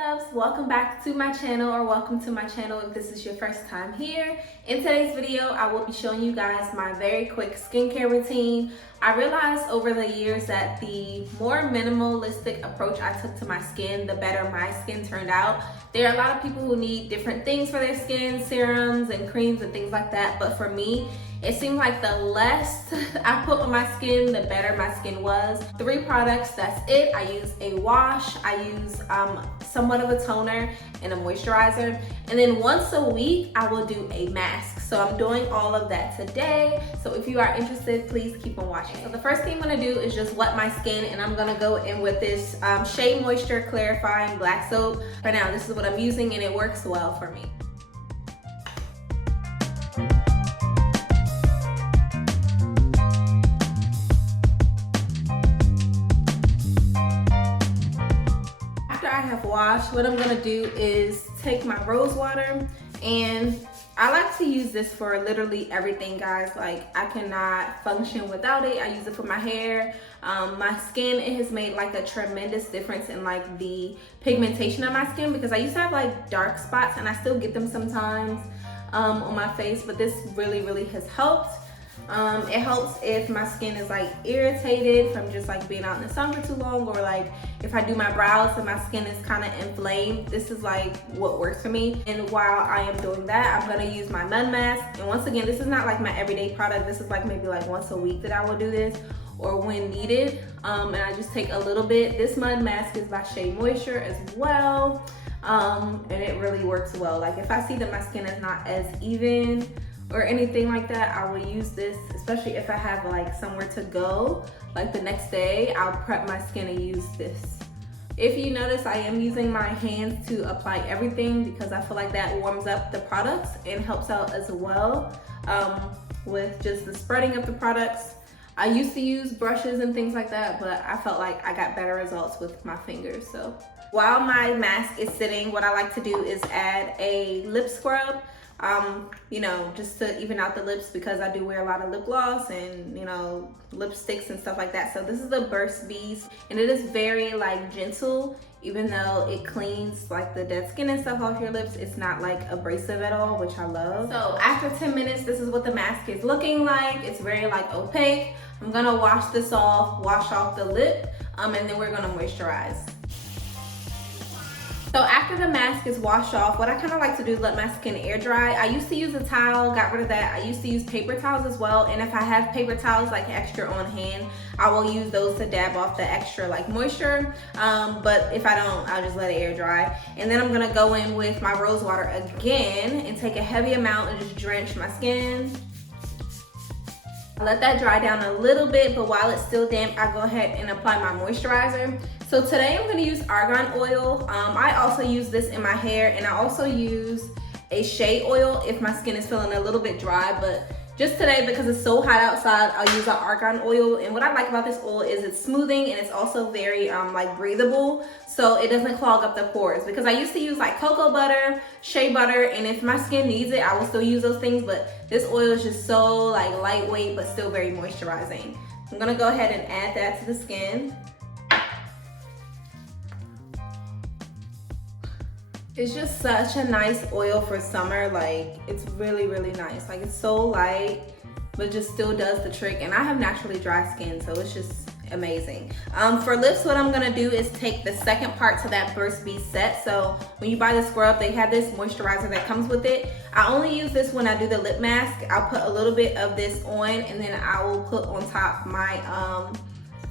loves, welcome back to my channel, or welcome to my channel if this is your first time here. In today's video I will be showing you guys my very quick skincare routine. I realized over the years that the more minimalistic approach I took to my skin, the better my skin turned out. There are a lot of people who need different things for their skin, serums and creams and things like that, but for me it seemed like the less I put on my skin, the better my skin was. 3 products, that's it. I use a wash, I use somewhat of a toner and a moisturizer, and then once a week I will do a mask. So I'm doing all of that today. So if you are interested, please keep on watching. So the first thing I'm gonna do is just wet my skin, and I'm gonna go in with this Shea Moisture Clarifying Black Soap. For now, this is what I'm using and it works well for me. Wash, what I'm gonna do is take my rose water, and I like to use this for literally everything, guys. Like, I cannot function without it. I use it for my hair, my skin. It has made like a tremendous difference in like the pigmentation of my skin, because I used to have like dark spots and I still get them sometimes on my face, but this really has helped. It helps if my skin is like irritated from just like being out in the sun for too long, or like if I do my brows and my skin is kind of inflamed. This is like what works for me. And while I am doing that, I'm gonna use my mud mask. And once again, this is not like my everyday product. This is like maybe like once a week that I will do this, or when needed. And I just take a little bit. This mud mask is by Shea Moisture as well, and it really works well. Like, if I see that my skin is not as even or anything like that, I will use this, especially if I have like somewhere to go, like the next day. I'll prep my skin and use this. If you notice, I am using my hands to apply everything, because I feel like that warms up the products and helps out as well with just the spreading of the products. I used to use brushes and things like that, but I felt like I got better results with my fingers. So while my mask is sitting, what I like to do is add a lip scrub. You know, just to even out the lips, because I do wear a lot of lip gloss and, you know, lipsticks and stuff like that. So this is the Burst Bees, and it is very like gentle. Even though it cleans like the dead skin and stuff off your lips, it's not like abrasive at all, which I love. So after 10 minutes, this is what the mask is looking like. It's very like opaque. I'm gonna wash this off, wash off the lip, and then we're gonna moisturize. So after the mask is washed off, what I kind of like to do is let my skin air dry. I used to use a towel, got rid of that. I used to use paper towels as well, and if I have paper towels like extra on hand, I will use those to dab off the extra like moisture. But if I don't, I'll just let it air dry. And then I'm gonna go in with my rose water again and take a heavy amount and just drench my skin. Let that dry down a little bit, but while it's still damp, I go ahead and apply my moisturizer. So today I'm gonna use argan oil. I also use this in my hair, and I also use a shea oil if my skin is feeling a little bit dry, but just today, because it's so hot outside, I'll use an argan oil. And what I like about this oil is it's smoothing, and it's also very like breathable, so it doesn't clog up the pores. Because I used to use like cocoa butter, shea butter, and if my skin needs it, I will still use those things, but this oil is just so like lightweight but still very moisturizing. I'm gonna go ahead and add that to the skin. It's just such a nice oil for summer. Like, it's really nice. Like, it's so light but just still does the trick, and I have naturally dry skin, so it's just amazing. For lips, what I'm gonna do is take the second part to that Burst Bees set. So when you buy the scrub, they have this moisturizer that comes with it. I only use this when I do the lip mask. I'll put a little bit of this on, and then I will put on top my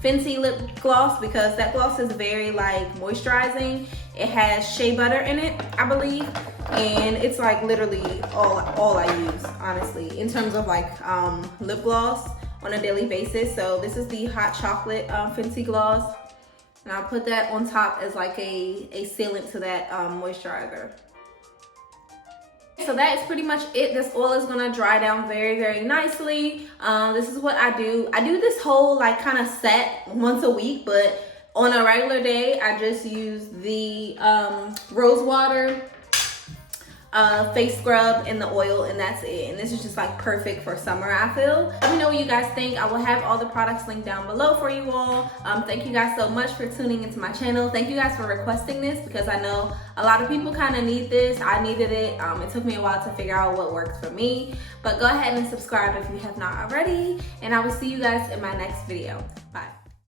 Fenty lip gloss, because that gloss is very like moisturizing. It has shea butter in it, I believe, and it's like literally all I use, honestly, in terms of like lip gloss on a daily basis. So this is the hot chocolate Fenty gloss, and I'll put that on top as like a sealant to that moisturizer. So that is pretty much it. This oil is gonna dry down very nicely. This is what I do. I do this whole like kind of set once a week, but on a regular day, I just use the rose water, face scrub and the oil, and that's it. And this is just like perfect for summer, I feel. Let me know what you guys think. I will have all the products linked down below for you all. Thank you guys so much for tuning into my channel. Thank you guys for requesting this, because I know a lot of people kind of need this. I needed it. It took me a while to figure out what works for me, but go ahead and subscribe if you have not already, and I will see you guys in my next video.